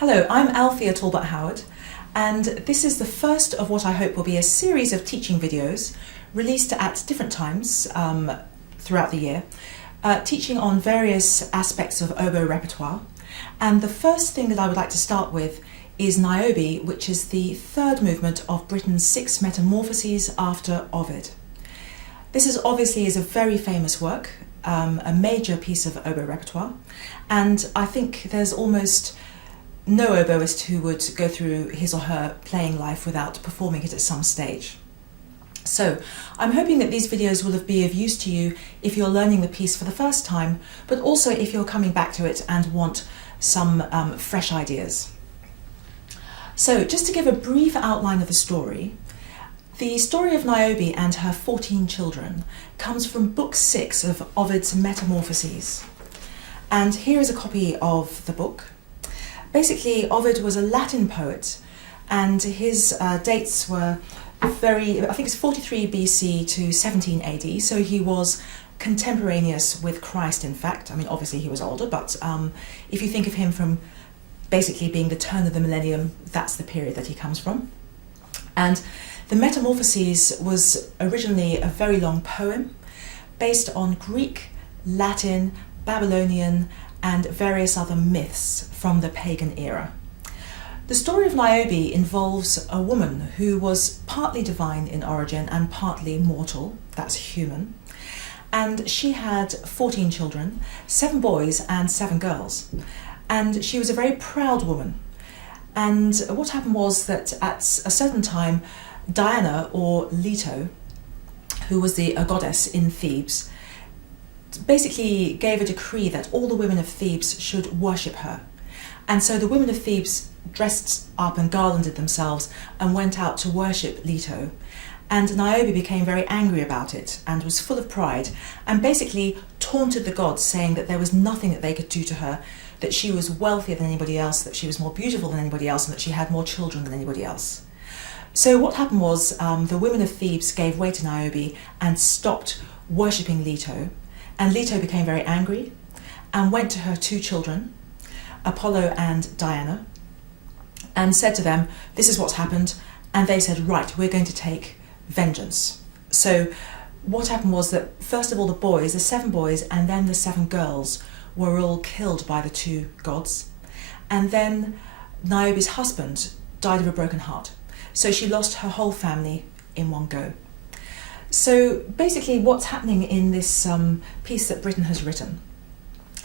Hello, I'm Althea Talbot-Howard, and this is the first of what I hope will be a series of teaching videos released at different times throughout the year, teaching on various aspects of oboe repertoire. And the first thing that I would like to start with is Niobe, which is the third movement of Britten's 6 Metamorphoses after Ovid. This is obviously a very famous work, a major piece of oboe repertoire, and I think there's almost no oboist who would go through his or her playing life without performing it at some stage. So I'm hoping that these videos will be of use to you if you're learning the piece for the first time, but also if you're coming back to it and want some fresh ideas. So just to give a brief outline of the story of Niobe and her 14 children comes from book 6 of Ovid's Metamorphoses. And here is a copy of the book. Basically, Ovid was a Latin poet, and his dates were I think it's 43 BC to 17 AD, so he was contemporaneous with Christ, in fact. I mean, obviously he was older, but if you think of him from basically being the turn of the millennium, that's the period that he comes from. And the Metamorphoses was originally a very long poem based on Greek, Latin, Babylonian, and various other myths from the pagan era. The story of Niobe involves a woman who was partly divine in origin and partly mortal, that's human, and she had 14 children, 7 boys and 7 girls, and she was a very proud woman. And what happened was that at a certain time, Diana, or Leto, who was a goddess in Thebes, basically gave a decree that all the women of Thebes should worship her. And so the women of Thebes dressed up and garlanded themselves and went out to worship Leto. And Niobe became very angry about it and was full of pride and basically taunted the gods, saying that there was nothing that they could do to her, that she was wealthier than anybody else, that she was more beautiful than anybody else, and that she had more children than anybody else. So what happened was the women of Thebes gave way to Niobe and stopped worshipping Leto. And Leto became very angry and went to her 2 children, Apollo and Diana, and said to them, this is what's happened. And they said, right, we're going to take vengeance. So what happened was that first of all the boys, the 7 boys and then the 7 girls were all killed by the 2 gods. And then Niobe's husband died of a broken heart. So she lost her whole family in one go. So basically what's happening in this piece that Britten has written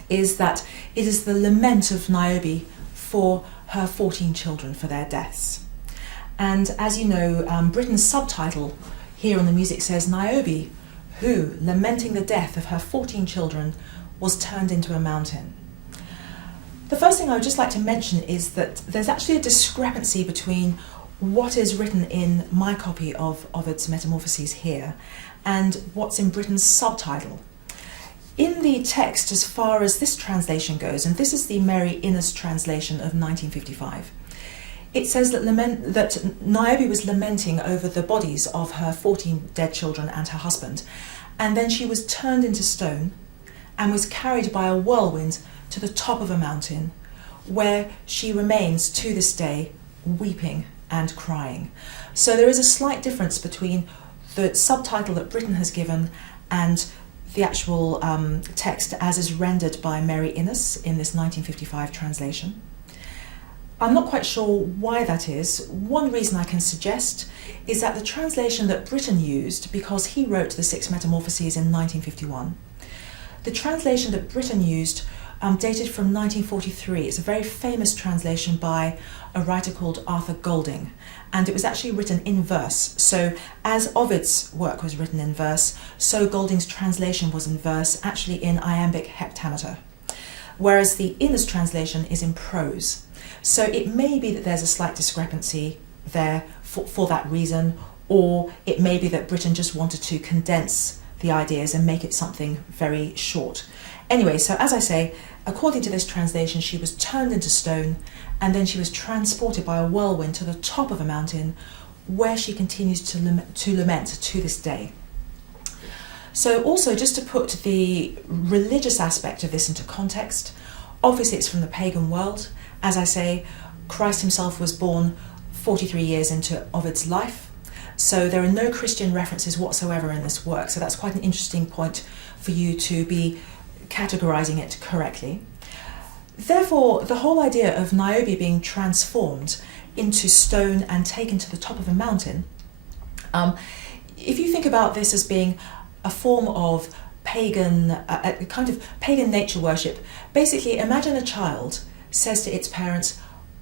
is that it is the lament of Niobe for her 14 children, for their deaths. And as you know, Britten's subtitle here on the music says, Niobe, who, lamenting the death of her 14 children, was turned into a mountain. The first thing I would just like to mention is that there's actually a discrepancy between what is written in my copy of Ovid's Metamorphoses here and what's in Britten's subtitle. In the text, as far as this translation goes, and this is the Mary Innes translation of 1955, it says that Niobe was lamenting over the bodies of her 14 dead children and her husband, and then she was turned into stone and was carried by a whirlwind to the top of a mountain, where she remains to this day weeping and crying. So there is a slight difference between the subtitle that Britten has given and the actual text as is rendered by Mary Innes in this 1955 translation. I'm not quite sure why that is. One reason I can suggest is that the translation that Britten used, because he wrote the 6 Metamorphoses in 1951, the translation that Britten used dated from 1943. It's a very famous translation by a writer called Arthur Golding, and it was actually written in verse. So as Ovid's work was written in verse, so Golding's translation was in verse, actually in iambic heptameter, whereas the Innes translation is in prose. So it may be that there's a slight discrepancy there for that reason, or it may be that Britten just wanted to condense the ideas and make it something very short. Anyway, so as I say, according to this translation, she was turned into stone and then she was transported by a whirlwind to the top of a mountain, where she continues to lament to this day. So also, just to put the religious aspect of this into context, obviously it's from the pagan world. As I say, Christ himself was born 43 years into Ovid's life, so there are no Christian references whatsoever in this work, so that's quite an interesting point for you to be categorizing it correctly. Therefore, the whole idea of Niobe being transformed into stone and taken to the top of a mountain, if you think about this as being a form of pagan, a kind of pagan nature worship, basically imagine a child says to its parents,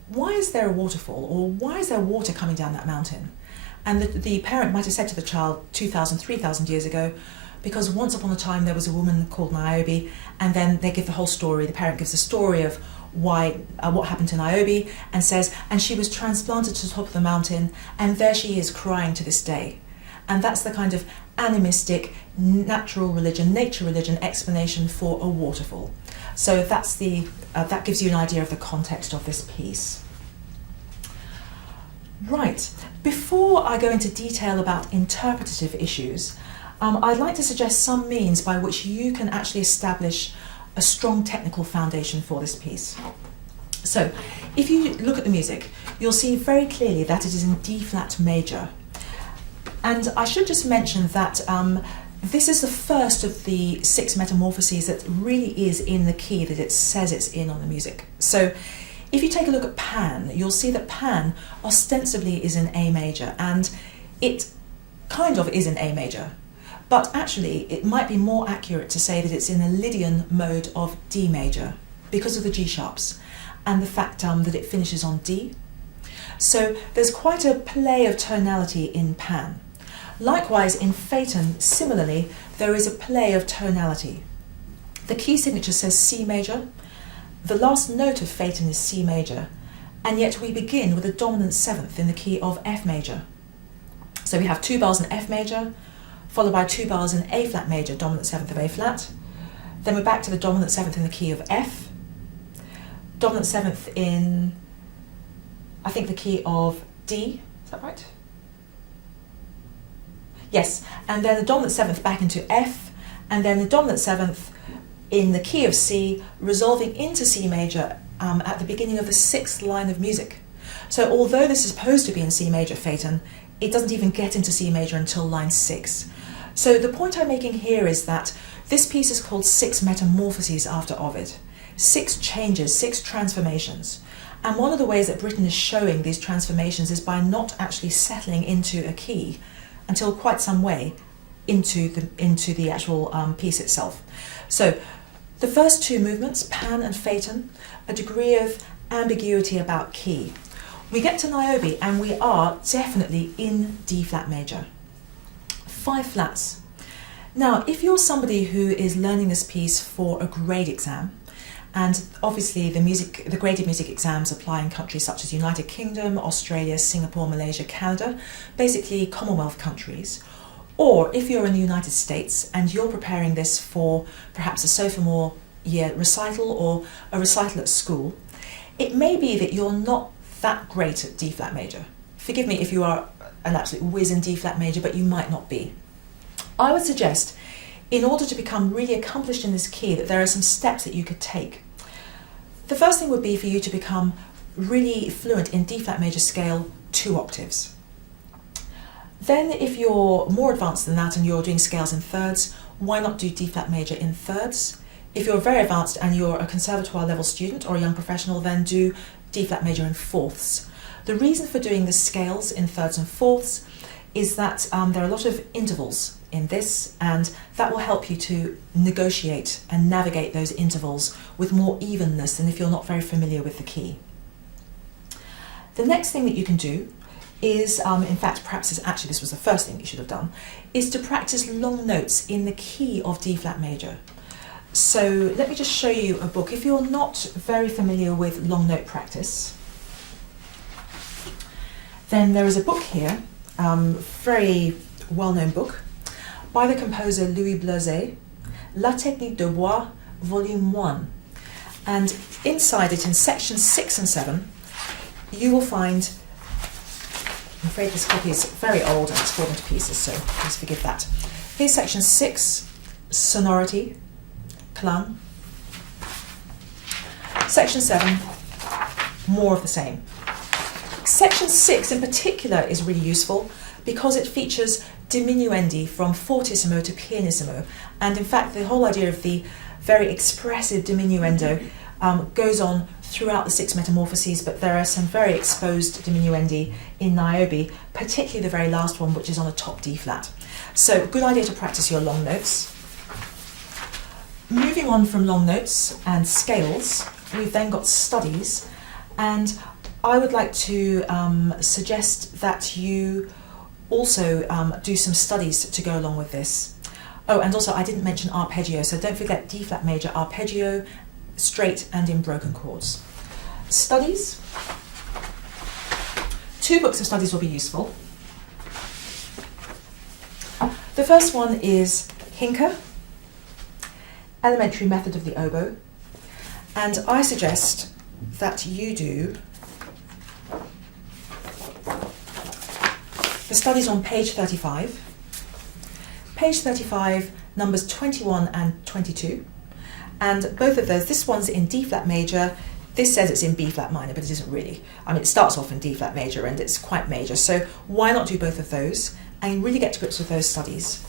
why is there a waterfall, or why is there water coming down that mountain? And the parent might have said to the child 2,000, 3,000 years ago, because once upon a time there was a woman called Niobe, and then they give the whole story. The parent gives the story of what happened to Niobe, and says, and she was transplanted to the top of the mountain, and there she is crying to this day. And that's the kind of animistic, natural religion, nature religion explanation for a waterfall. So that's that gives you an idea of the context of this piece. Right, before I go into detail about interpretative issues, I'd like to suggest some means by which you can actually establish a strong technical foundation for this piece. So, if you look at the music, you'll see very clearly that it is in D-flat major. And I should just mention that this is the first of the 6 metamorphoses that really is in the key that it says it's in on the music. So, if you take a look at Pan, you'll see that Pan ostensibly is in A major, and it kind of is in A major. But actually, it might be more accurate to say that it's in a Lydian mode of D major because of the G sharps and the fact that it finishes on D. So there's quite a play of tonality in Pan. Likewise, in Phaeton, similarly, there is a play of tonality. The key signature says C major. The last note of Phaeton is C major, and yet we begin with a dominant 7th in the key of F major. So we have 2 bars in F major, followed by 2 bars in A flat major, dominant 7th of A flat. Then we're back to the dominant 7th in the key of F, dominant 7th in, I think, the key of D, is that right? Yes, and then the dominant 7th back into F, and then the dominant 7th in the key of C, resolving into C major at the beginning of the 6th line of music. So although this is supposed to be in C major Phaeton, it doesn't even get into C major until line 6. So the point I'm making here is that this piece is called 6 Metamorphoses after Ovid. 6 changes, 6 transformations. And one of the ways that Britten is showing these transformations is by not actually settling into a key until quite some way into the actual piece itself. So the first 2 movements, Pan and Phaeton, a degree of ambiguity about key. We get to Niobe and we are definitely in D flat major. 5 flats. Now, if you're somebody who is learning this piece for a grade exam, and obviously the graded music exams apply in countries such as United Kingdom, Australia, Singapore, Malaysia, Canada, basically Commonwealth countries, or if you're in the United States and you're preparing this for perhaps a sophomore year recital or a recital at school, it may be that you're not that great at D flat major. Forgive me if you are an absolute whiz in D flat major, but you might not be. I would suggest, in order to become really accomplished in this key, that there are some steps that you could take. The first thing would be for you to become really fluent in D flat major scale 2 octaves. Then if you're more advanced than that and you're doing scales in thirds, why not do D flat major in thirds? If you're very advanced and you're a conservatoire level student or a young professional, then do D flat major in fourths. The reason for doing the scales in thirds and fourths is that there are a lot of intervals in this, and that will help you to negotiate and navigate those intervals with more evenness than if you're not very familiar with the key. The next thing that you can do is, in fact, perhaps this was the first thing you should have done, is to practice long notes in the key of D flat major. So let me just show you a book. If you're not very familiar with long note practice, then there is a book here, very well-known book, by the composer Louis Bleuset, La Technique de Bois, Volume 1. And inside it, in sections 6 and 7, you will find, I'm afraid this copy is very old and it's fallen to pieces, so please forgive that. Here's section 6, Sonority, Klang. Section 7, more of the same. Section 6 in particular is really useful because it features diminuendi from fortissimo to pianissimo, and in fact the whole idea of the very expressive diminuendo goes on throughout the 6 Metamorphoses, but there are some very exposed diminuendi in Niobe, particularly the very last one, which is on a top D flat. So good idea to practice your long notes. Moving on from long notes and scales, we've then got studies, and I would like to suggest that you also do some studies to go along with this. Oh, and also I didn't mention arpeggio, so don't forget D flat major, arpeggio, straight and in broken chords. Studies. 2 books of studies will be useful. The first one is Hinker, Elementary Method of the Oboe, and I suggest that you do the studies on page 35. Page 35, numbers 21 and 22, and both of those, this one's in D flat major, this says it's in B flat minor, but it isn't really. I mean, it starts off in D flat major and it's quite major, so why not do both of those and really get to grips with those studies.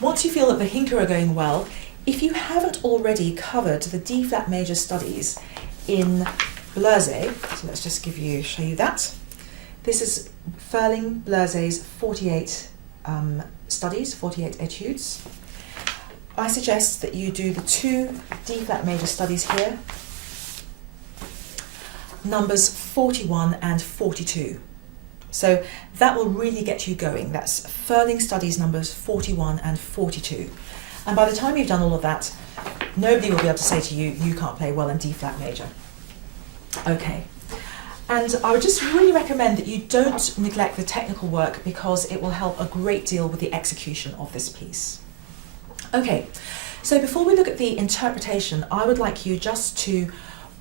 Once you feel that the Hinker are going well, if you haven't already covered the D flat major studies in Bleuze, so let's just show you that. This is Ferling Bleuze's 48 studies, 48 etudes. I suggest that you do the 2 D flat major studies here, numbers 41 and 42. So that will really get you going. That's Ferling studies numbers 41 and 42. And by the time you've done all of that, nobody will be able to say to you, you can't play well in D flat major. Okay. And I would just really recommend that you don't neglect the technical work because it will help a great deal with the execution of this piece. Okay, so before we look at the interpretation, I would like you just to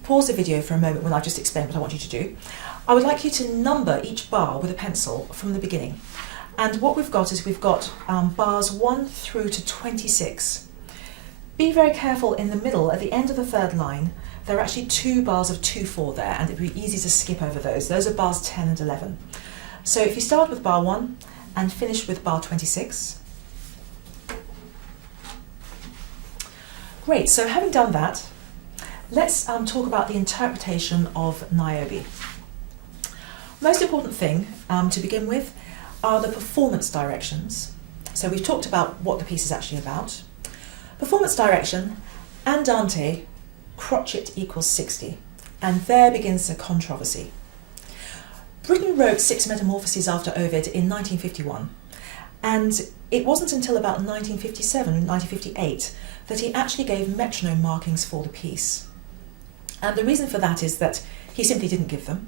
pause the video for a moment when I've just explained what I want you to do. I would like you to number each bar with a pencil from the beginning. And what we've got is bars 1 through to 26. Be very careful in the middle, at the end of the 3rd line, there are actually 2 bars of 2/4 there, and it would be easy to skip over those. Those are bars 10 and 11. So if you start with bar 1 and finish with bar 26. Great, so having done that, let's talk about the interpretation of Niobe. Most important thing to begin with are the performance directions. So we've talked about what the piece is actually about. Performance direction, andante, crotchet equals 60, and there begins the controversy. Britten wrote 6 Metamorphoses after Ovid in 1951, and it wasn't until about 1957, 1958, that he actually gave metronome markings for the piece. And the reason for that is that he simply didn't give them,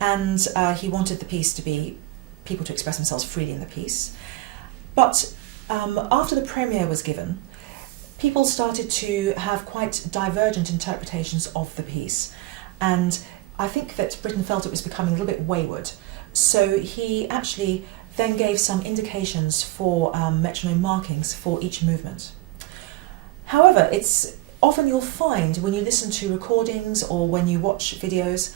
and he wanted the piece to be people to express themselves freely in the piece. But after the premiere was given, people started to have quite divergent interpretations of the piece, and I think that Britten felt it was becoming a little bit wayward, so he actually then gave some indications for metronome markings for each movement. However, it's often you'll find when you listen to recordings or when you watch videos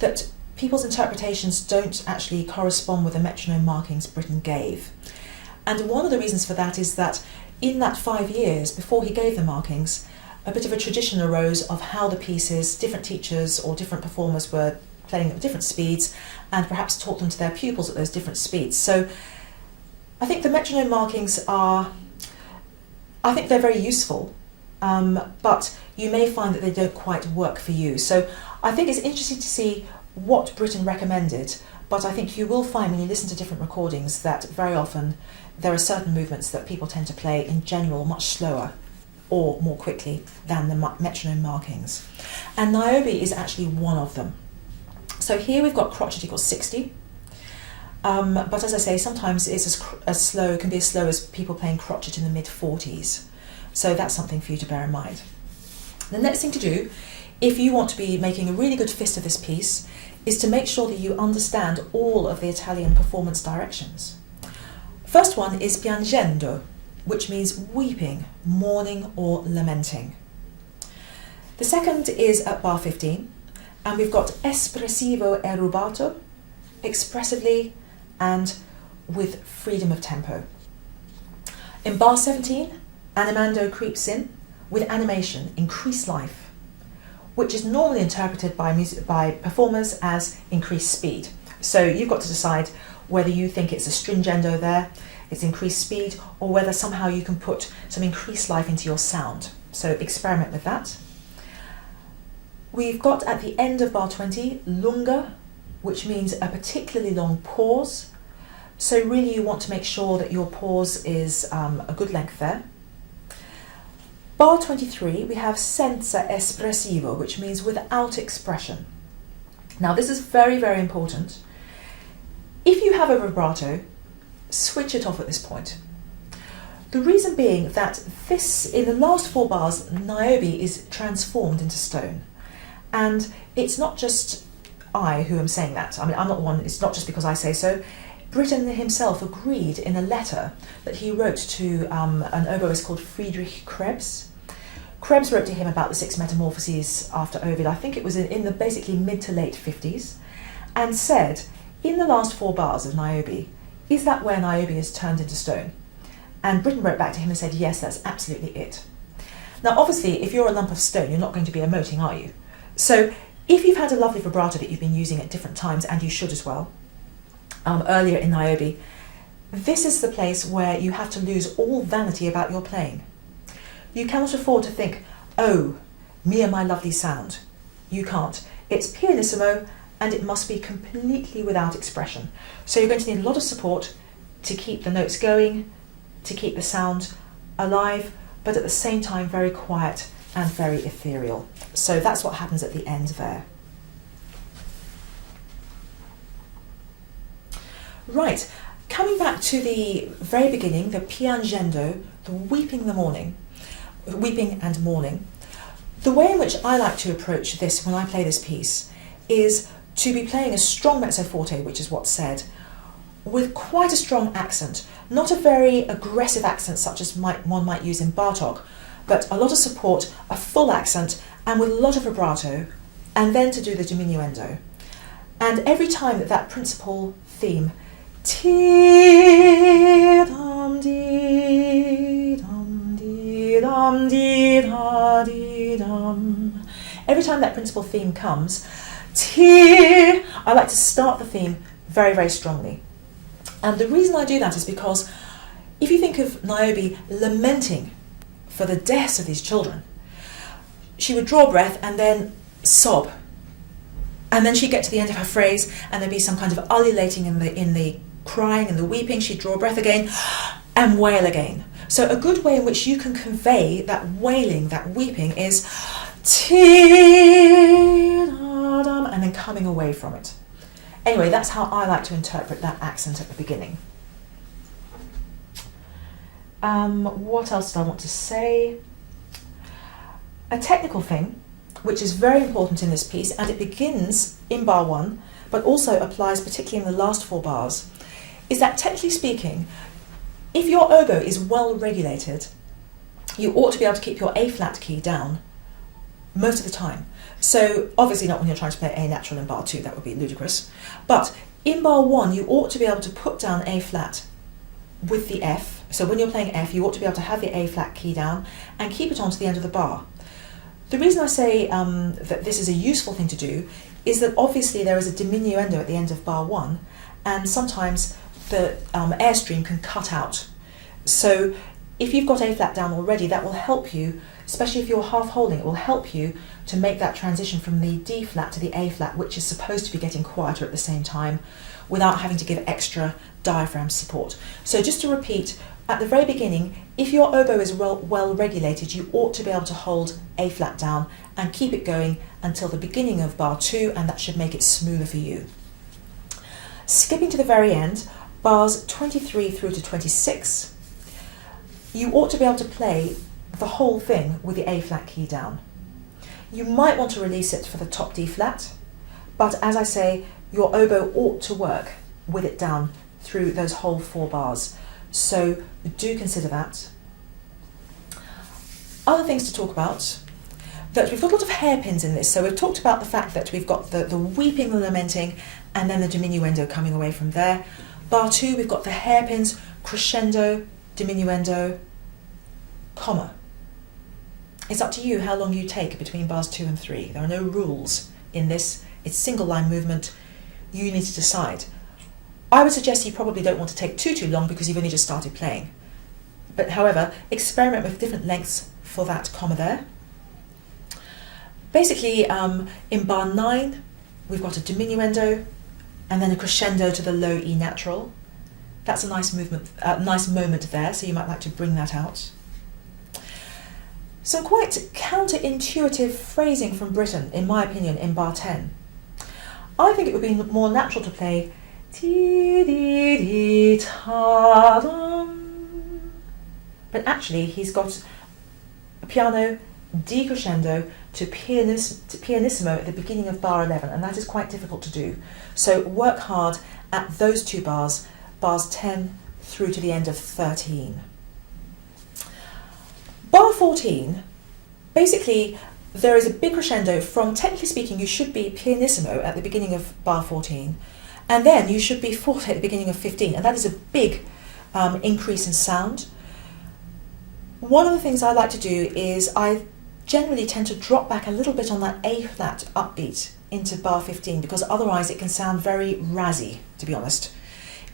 that people's interpretations don't actually correspond with the metronome markings Britten gave. And one of the reasons for that is that in that 5 years before he gave the markings, a bit of a tradition arose of how the pieces, different teachers or different performers were playing at different speeds and perhaps taught them to their pupils at those different speeds. So I think the metronome markings they're very useful, but you may find that they don't quite work for you. So I think it's interesting to see what Britten recommended, but I think you will find when you listen to different recordings that very often there are certain movements that people tend to play in general much slower or more quickly than the metronome markings. And Niobe is actually one of them. So here we've got crotchet equals 60, but as I say, sometimes it's can be as slow as people playing crotchet in the mid-40s. So that's something for you to bear in mind. The next thing to do, if you want to be making a really good fist of this piece, is to make sure that you understand all of the Italian performance directions. First one is piangendo, which means weeping, mourning or lamenting. The second is at bar 15, And we've got espressivo e rubato, expressively and with freedom of tempo. In bar 17, animando creeps in with animation, increased life, which is normally interpreted by performers as increased speed. So you've got to decide whether you think it's a stringendo there, it's increased speed, or whether somehow you can put some increased life into your sound. So experiment with that. We've got at the end of bar 20, lunga, which means a particularly long pause. So really you want to make sure that your pause is a good length there. Bar 23, we have senza espressivo, which means without expression. Now this is very, very important. If you have a vibrato, switch it off at this point. The reason being that this, in the last 4 bars, Niobe is transformed into stone. And it's not just I who am saying that. I mean, I'm not one, it's not just because I say so. Britten himself agreed in a letter that he wrote to an oboist called Friedrich Krebs. Krebs wrote to him about the 6 Metamorphoses after Ovid. I think it was in the basically mid to late 50s, and said, in the last 4 bars of Niobe, is that where Niobe is turned into stone? And Britten wrote back to him and said, yes, that's absolutely it. Now, obviously, if you're a lump of stone, you're not going to be emoting, are you? So if you've had a lovely vibrato that you've been using at different times, and you should as well, earlier in Niobe, this is the place where you have to lose all vanity about your playing. You cannot afford to think, oh, me and my lovely sound. You can't. It's pianissimo, and it must be completely without expression. So you're going to need a lot of support to keep the notes going, to keep the sound alive, but at the same time very quiet and very ethereal. So that's what happens at the end there. Right, coming back to the very beginning, the piangendo, the weeping and mourning. The way in which I like to approach this when I play this piece is to be playing a strong mezzo forte, which is what's said, with quite a strong accent, not a very aggressive accent such as one might use in Bartók, but a lot of support, a full accent, and with a lot of vibrato, and then to do the diminuendo. And every time that principal theme, every time that principal theme comes, I like to start the theme very, very strongly. And the reason I do that is because if you think of Niobe lamenting for the deaths of these children, she would draw breath and then sob. And then she'd get to the end of her phrase and there'd be some kind of ululating in the crying and the weeping. She'd draw breath again and wail again. So a good way in which you can convey that wailing, that weeping is and then coming away from it. Anyway, that's how I like to interpret that accent at the beginning. What else did I want to say? A technical thing, which is very important in this piece, and it begins in bar 1, but also applies particularly in the last 4 bars, is that technically speaking, if your oboe is well regulated, you ought to be able to keep your A flat key down most of the time. So obviously not when you're trying to play A natural in bar 2, that would be ludicrous. But in bar 1, you ought to be able to put down A flat with the F. So when you're playing F, you ought to be able to have the A flat key down and keep it on to the end of the bar. The reason I say that this is a useful thing to do is that obviously there is a diminuendo at the end of bar 1, and sometimes the airstream can cut out. So if you've got A flat down already, that will help you, especially if you're half holding, it will help you to make that transition from the D flat to the A flat, which is supposed to be getting quieter at the same time, without having to give extra diaphragm support. So just to repeat, at the very beginning, if your oboe is well regulated, you ought to be able to hold A flat down and keep it going until the beginning of bar 2, and that should make it smoother for you. Skipping to the very end, bars 23 through to 26, you ought to be able to play the whole thing with the A flat key down. You might want to release it for the top D flat, but as I say, your oboe ought to work with it down through those whole 4 bars. So do consider that. Other things to talk about. that we've got a lot of hairpins in this. So we've talked about the fact that we've got the weeping, the lamenting, and then the diminuendo coming away from there. Bar 2, we've got the hairpins, crescendo, diminuendo, comma. It's up to you how long you take between bars 2 and 3. There are no rules in this. It's single line movement. You need to decide. I would suggest you probably don't want to take too long because you've only just started playing. But however, experiment with different lengths for that comma there. Basically, in bar 9, we've got a diminuendo and then a crescendo to the low E natural. That's a nice movement, nice moment there, so you might like to bring that out. Some quite counterintuitive phrasing from Britten, in my opinion, in bar 10. I think it would be more natural to play ti-di-di-ta-dum. But actually, he's got a piano decrescendo to pianissimo at the beginning of bar 11, and that is quite difficult to do. So work hard at those two bars, bars 10 through to the end of 13. Bar 14, basically there is a big crescendo from, technically speaking, you should be pianissimo at the beginning of bar 14, and then you should be forte at the beginning of 15, and that is a big increase in sound. One of the things I like to do is I generally tend to drop back a little bit on that A flat upbeat into bar 15, because otherwise it can sound very razzy, to be honest.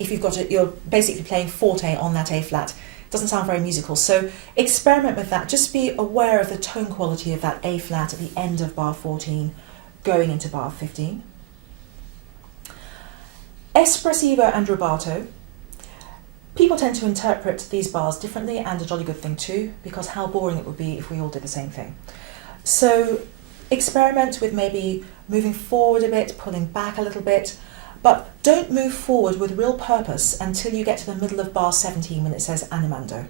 If you're basically playing forte on that A flat, it doesn't sound very musical. So experiment with that. Just be aware of the tone quality of that A flat at the end of bar 14 going into bar 15. Espressivo and rubato. People tend to interpret these bars differently, and a jolly good thing too, because how boring it would be if we all did the same thing. So experiment with maybe moving forward a bit, pulling back a little bit, but don't move forward with real purpose until you get to the middle of bar 17 when it says animando.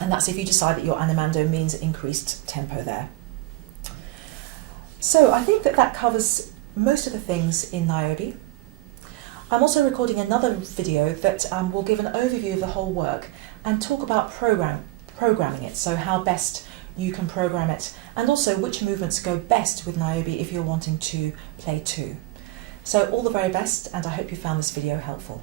And that's if you decide that your animando means increased tempo there. So I think that covers most of the things in Niobe. I'm also recording another video that will give an overview of the whole work and talk about programming it, so how best you can program it, and also which movements go best with Niobe if you're wanting to play too. So all the very best, and I hope you found this video helpful.